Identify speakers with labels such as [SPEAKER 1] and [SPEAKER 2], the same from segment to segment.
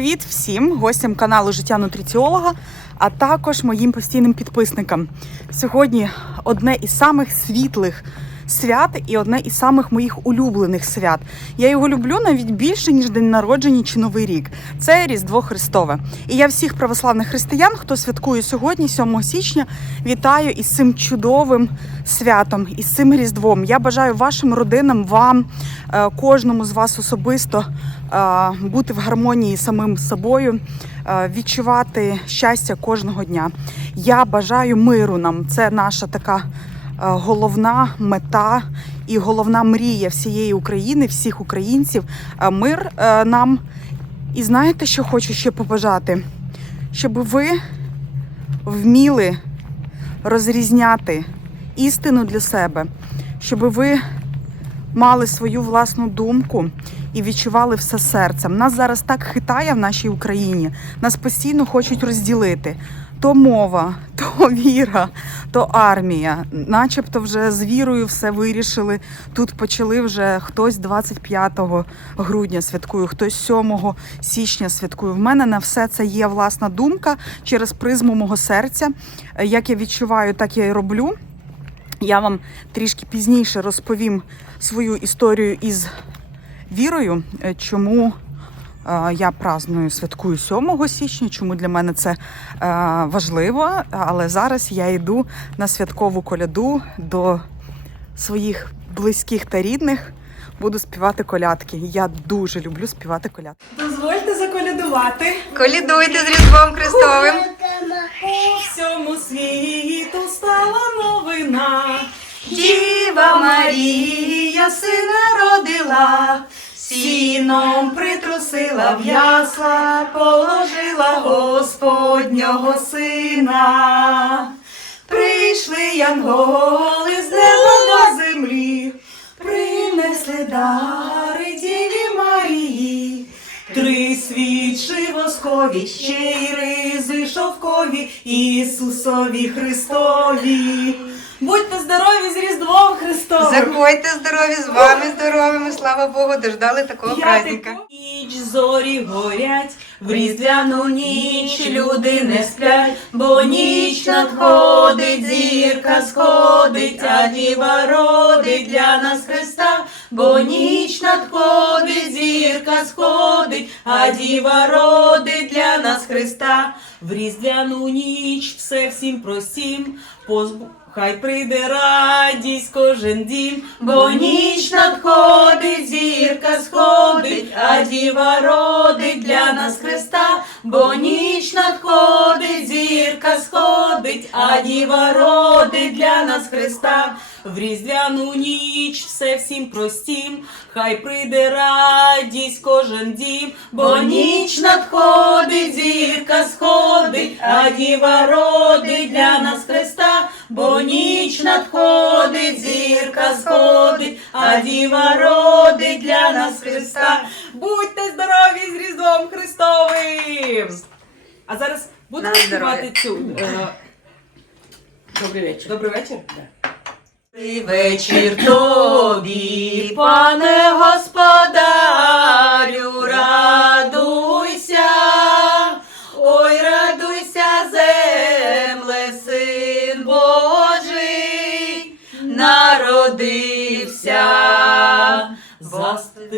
[SPEAKER 1] Привіт всім гостям каналу Життя нутриціолога, а також моїм постійним підписникам. Сьогодні одне із самих світлих свят і одне із самих моїх улюблених свят. Я його люблю навіть більше ніж день народження чи новий рік. Це Різдво Христове. І я всіх православних християн, хто святкує сьогодні, 7 січня, вітаю із цим чудовим святом, із цим різдвом. Я бажаю вашим родинам, вам, е, кожному з вас особисто е, бути в гармонії самим собою, е, відчувати щастя кожного дня. Я бажаю миру нам. Це наша така головна мета і головна мрія всієї України, всіх українців. Е, Мир е, нам. І знаєте, що хочу ще побажати? Щоб ви вміли розрізняти істину для себе, щоб ви мали свою власну думку і відчували все серцем. Нас зараз так хитає в нашій Україні. Нас постійно хочуть розділити. То мова, то віра, то армія. Начебто вже з вірою все вирішили. Тут почали вже хтось 25 грудня святкує, хтось 7 січня святкує. В мене на все це є власна думка через призму мого серця. Як я відчуваю, так я і роблю. Я вам трішки пізніше розповім свою історію із вірою, е, чому я праздную святкую 7 січня, чому для мене це е, важливо. Але зараз я йду на святкову коляду до своїх близьких та рідних. Буду співати колядки. Я дуже люблю співати колядки. Дозвольте заколядувати.
[SPEAKER 2] Колідуйте з Різдвом Христовим.
[SPEAKER 1] У всьому світу стала новина.
[SPEAKER 2] Діва Марія
[SPEAKER 1] сина родила, сіном притрусила в ясла, положила Господнього сина. Прийшли янголи з неба землі, принесли дари Діві Марії. Три свічі воскові, ще й ризи шовкові, Ісусові Христові. Будьте здорові з Різдвом Христовим!
[SPEAKER 2] Заходьте здорові, з вами здоровими, слава Богу, дождали такого праздника.
[SPEAKER 1] Ніч зорі горять, в різдвяну ніч люди не сплять, бо ніч надходить, зірка сходить, а діва родить для нас Христа, бо ніч надходить, зірка сходить, а діва родить для нас Христа. В різдвяну ніч все всім простім, позбу. Хай прийде радість кожен дім, бо ніч надходить, зірка сходить, а діва родить для нас Христа, бо ніч надходить, зірка сходить, а діва родить для нас Христа. В різдвяну ніч все всім простім, хай прийде радість кожен дім, бо ніч надходить, а діва родить для нас Христа, бо ніч надходить, зірка сходить, а діва родить для нас Христа. Будьте здорові з Різдвом Христовим! А зараз будете
[SPEAKER 2] На
[SPEAKER 1] співати цю. е, Добрий вечір. Добрий вечір? Добрий вечір тобі, пане господарю,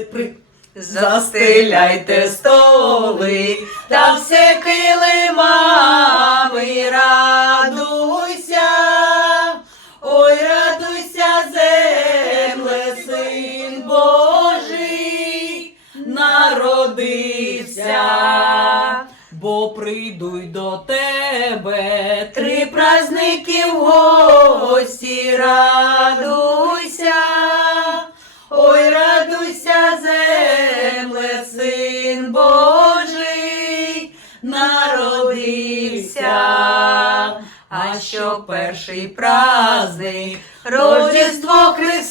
[SPEAKER 1] при- Застеляйте столи та все килимами, радуйся, ой, радуйся, земле, син Божий, народився, бо прийдуть до тебе три праздники в гості, що перший праздник, Рождество Христове,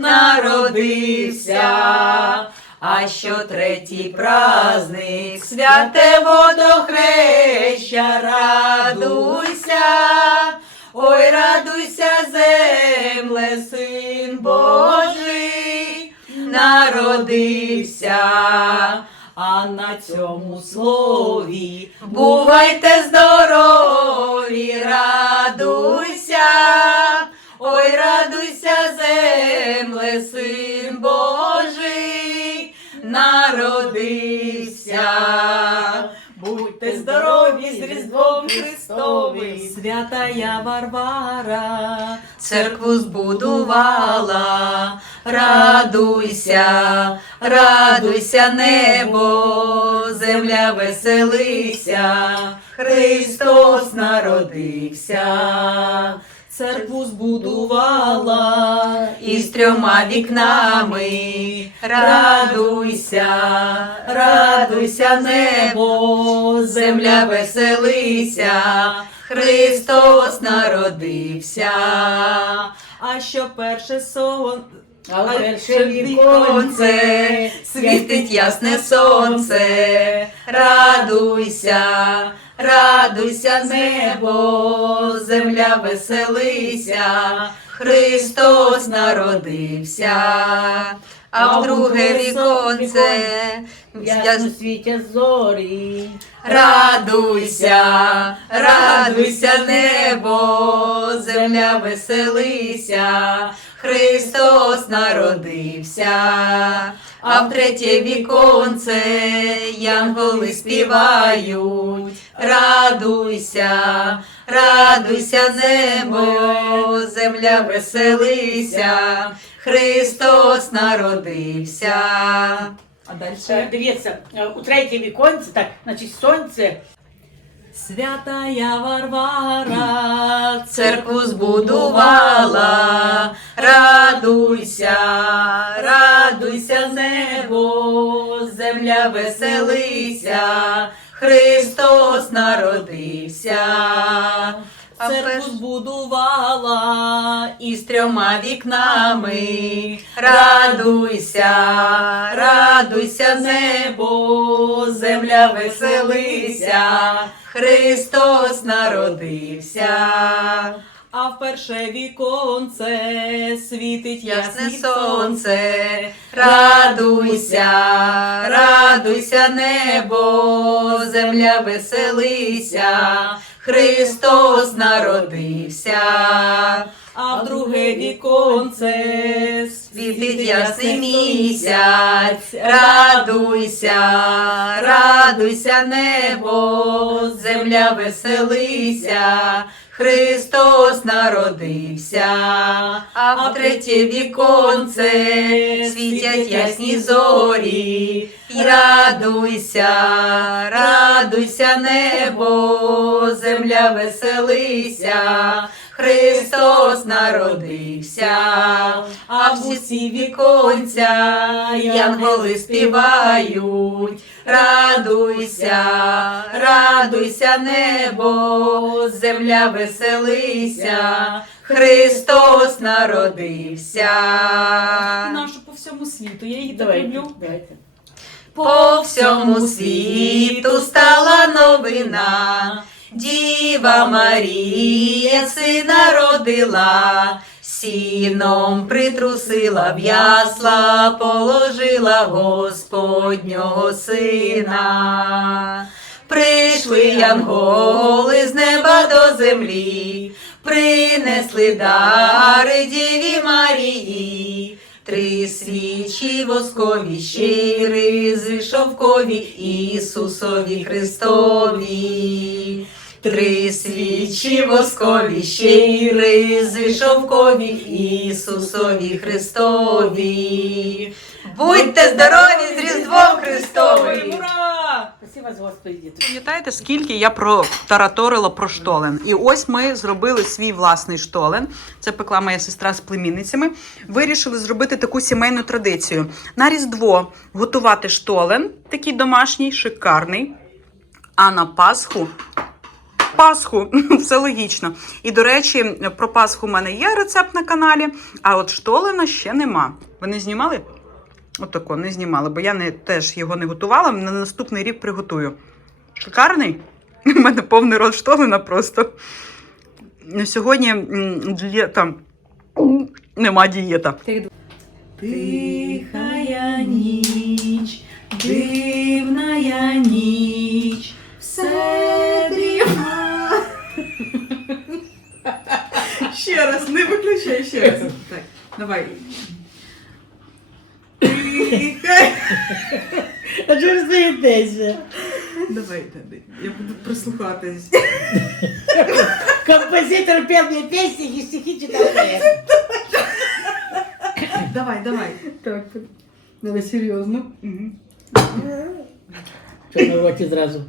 [SPEAKER 1] народився, а що
[SPEAKER 3] третій праздник святе водохреща, радуйся, ой, радуйся, земле, син Божий, народився. А на цьому слові бувайте здорові, радуйся, ой, син Божий, народився. Будьте здорові з Різдвом Христовим, святая Варвара, церкву збудувала, радуйся, радуйся, небо, земля веселися, Христос народився, церкву збудувала із трьома вікнами, радуйся, радуйся, небо, земля веселися, Христос народився, а що перше сон.
[SPEAKER 4] А перше віконце
[SPEAKER 3] світить ясне сонце, радуйся, радуйся, небо, земля веселися, Христос народився, а в друге віконце
[SPEAKER 4] Ясно світять зорі.
[SPEAKER 3] Радуйся, радуйся, небо, земля веселися, Христос народився, а в третє віконце янголи співають, радуйся, радуйся, небо, земля веселися, Христос народився. А далі?
[SPEAKER 4] Дивіться, у третє віконце, так, значить сонце.
[SPEAKER 3] Святая Варвара церкву збудувала, радуйся, радуйся, небо, земля веселися, Христос народився. Церкву збудувала із трьома вікнами. Радуйся, радуйся, небо, земля веселися, Христос народився. А в перше віконце світить ясне сонце. Радуйся, радуйся, небо, земля веселися, Христос народився. А в друге віконце світить ясний місяць. Радуйся, радуйся, небо, земля веселися, Христос народився, а в третє віконце світять ясні зорі. Радуйся, радуйся, небо, земля веселися, Христос народився, а в усі віконця янголи співають. Радуйся, радуйся, небо, земля веселися, Христос народився.
[SPEAKER 1] Нашу по всьому світу. Я її так люблю.
[SPEAKER 4] давайте.
[SPEAKER 3] По всьому світу стала новина, Діва Марія сина родила, сіном притрусила в ясла, положила Господнього сина. Прийшли янголи з неба до землі, принесли дари Діві Марії. Три воскові щири, з шовкові Ісусові Христові. Три свічі воскові щири, з шовкові Ісусові Христові. Будьте здорові з Різдвом Христовим!
[SPEAKER 4] Ура! Спасибо вас, Господи, діти.
[SPEAKER 1] Пам'ятаєте, скільки я протараторила про штолен? І ось ми зробили свій власний штолен. Це пекла моя сестра з племінницями. Вирішили зробити таку сімейну традицію. На Різдво готувати штолен, такий домашній, шикарний. А на Пасху. Пасху, все логічно. І до речі, про Пасху в мене є рецепт на каналі, а от штолена ще нема. Ви не знімали? Отако, не знімала, бо я не, теж його не готувала. На наступний рік приготую. Шикарний. У мене повний рот штолена просто. Сьогодні м, дієта. Нема дієта.
[SPEAKER 2] Тихая ніч, дивная ніч, все дріма.
[SPEAKER 1] Ще раз, не виключай ще раз. Так, давай. Тихай.
[SPEAKER 4] А чого ви смієтеся?
[SPEAKER 1] Давай, я буду прислухатись.
[SPEAKER 4] Композитор пел мне песни и стихи читал мои.
[SPEAKER 1] Давай, давай.
[SPEAKER 4] Так, давай серйозно. Що на роті зразу?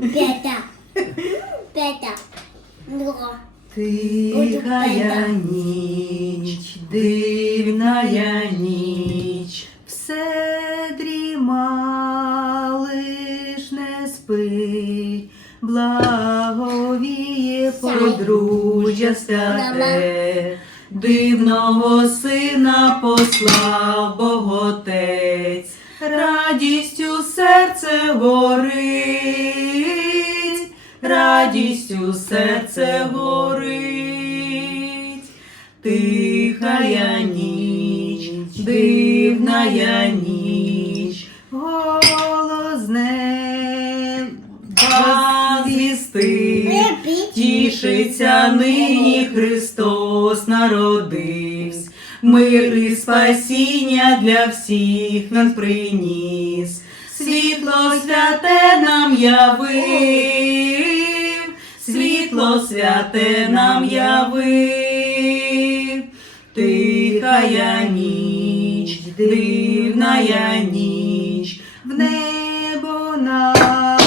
[SPEAKER 5] Пята. Пята. Друга.
[SPEAKER 2] Тихая ніч, дивная ніч, все дріма, лиш не спить, благовіє подружжя святе, дивного сина послав Боготець, радістю серце горить, радістю серце горить, тихая ніч, дивная ніч, голос неба. Тішиться нині Христос народився, мир і спасіння для всіх Він приніс, світло святе нам явив, світло святе нам явив, тихая ніч, дивная ніч, в небо нас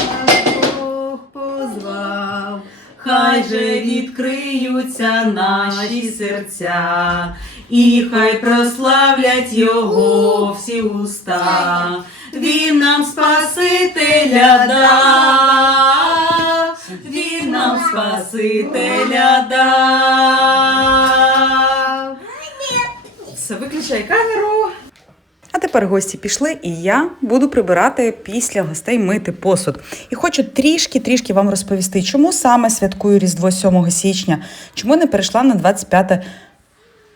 [SPEAKER 2] Бог позвав. Хай же відкриються наші серця, і хай прославлять його всі уста. Він нам Спасителя дав, нам Спасителя дав.
[SPEAKER 1] Все, виключай камеру. А тепер гості пішли, і я буду прибирати після гостей мити посуд. І хочу трішки-трішки вам розповісти, чому саме святкую Різдво 7 січня, чому не перейшла на 25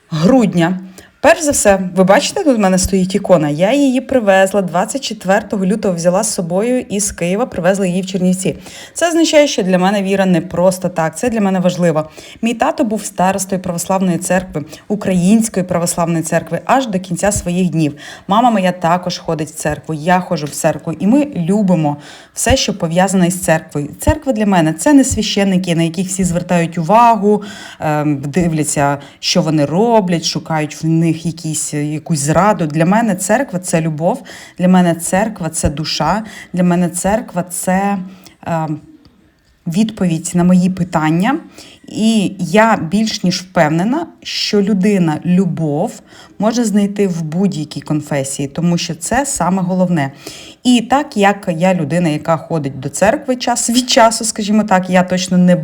[SPEAKER 1] грудня. Перш за все, ви бачите, тут в мене стоїть ікона. Я її привезла 24 лютого, взяла з собою із Києва, привезла її в Чернівці. Це означає, що для мене віра не просто так. Це для мене важливо. Мій тато був старостою православної церкви, української православної церкви, аж до кінця своїх днів. Мама моя також ходить в церкву. Я ходжу в церкву, і ми любимо все, що пов'язане із церквою. Церква для мене це не священники, на яких всі звертають увагу, ем, дивляться, що вони роблять, шукають в них якісь, якусь зраду. Для мене церква це любов, для мене церква це душа, для мене церква це. ем, відповідь на мої питання, і я більш ніж впевнена, що людина любов може знайти в будь-якій конфесії, тому що це саме головне. І так як я людина, яка ходить до церкви час від часу, скажімо так, я точно не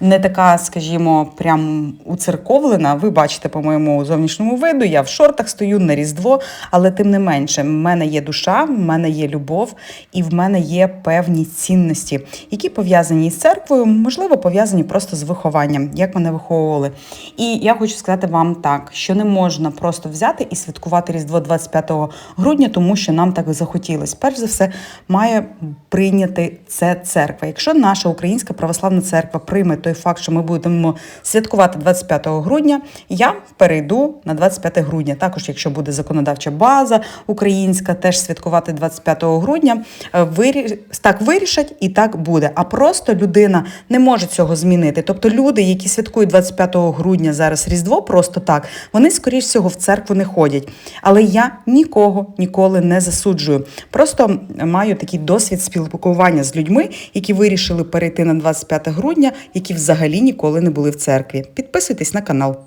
[SPEAKER 1] не така, скажімо, прям уцерковлена. Ви бачите по моєму зовнішньому виду, я в шортах стою на Різдво, але тим не менше, в мене є душа, в мене є любов, і в мене є певні цінності, які пов'язані з церквою, можливо, пов'язані просто з вихованням, як мене виховували. І я хочу сказати вам так, що не можна просто взяти і святкувати Різдво 25 грудня, тому що нам так захотілось. Перш за все, має прийняти це церква. Якщо наша українська православна церква прийме той факт, що ми будемо святкувати 25 грудня, я перейду на 25 грудня. Також, якщо буде законодавча база українська, теж святкувати 25 грудня, е, так вирішать і так буде. А просто людина не може цього змінити. Тобто люди, які святкують 25 грудня зараз Різдво, просто так, вони, скоріш всього, в церкву не ходять. Але я нікого ніколи не засуджую. Просто маю такий досвід спілкування з людьми, які вирішили перейти на 25 грудня, взагалі ніколи не були в церкві. Підписуйтесь на канал.